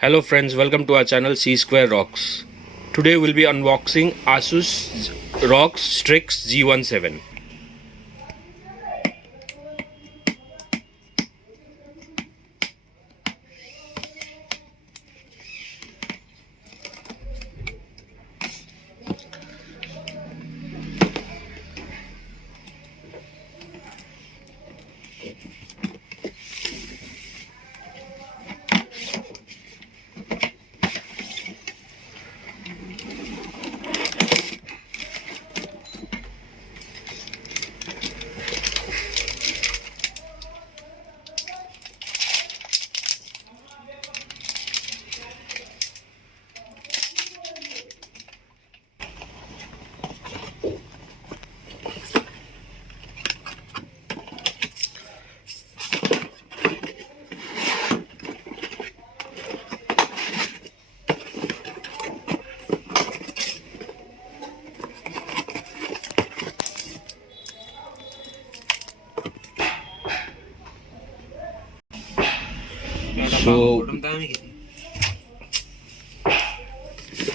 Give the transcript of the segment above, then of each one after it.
Hello friends, welcome to our channel C Square Rocks. Today we'll be unboxing Asus ROG Strix G17.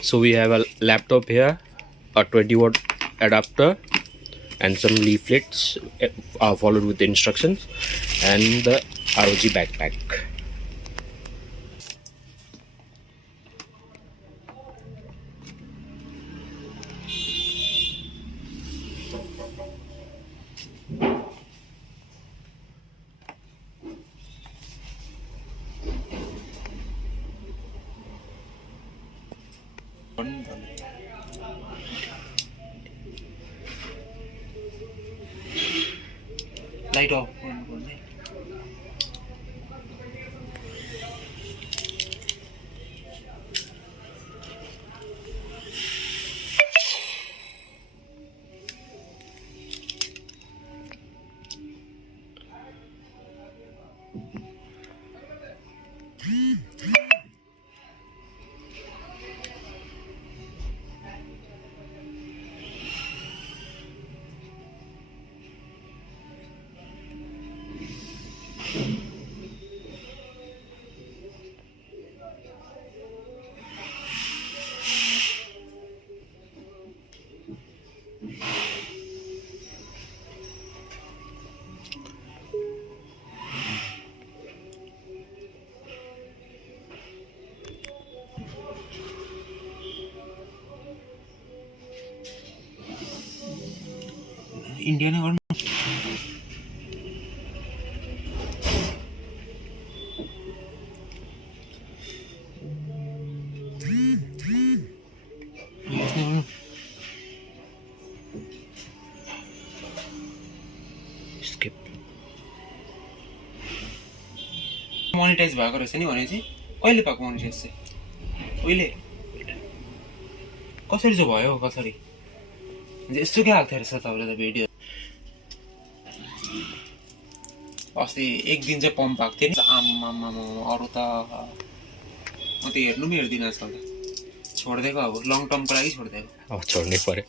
So we have a laptop here, a 20-watt adapter, and some leaflets are followed with the instructions, and the ROG backpack. Light off. Indian or Skip. Monetize भएको रहेछ नि भने चाहिँ कहिले भएको monetise चाहिँ उहिले कसरी चाहिँ भयो कसरी यस्तो के हाल्थ्यो रहेछ तपाईँले त भिडियो अस्ति एक दिन चाहिँ पम्प भएको थियो नि आम्मामा अरू त म त हेर्नु पनि हेर्दिनँ आजकल त छोडिदिएको अब लङ टर्मको लागि छोडिदिएको अब छोड्नै पर्यो।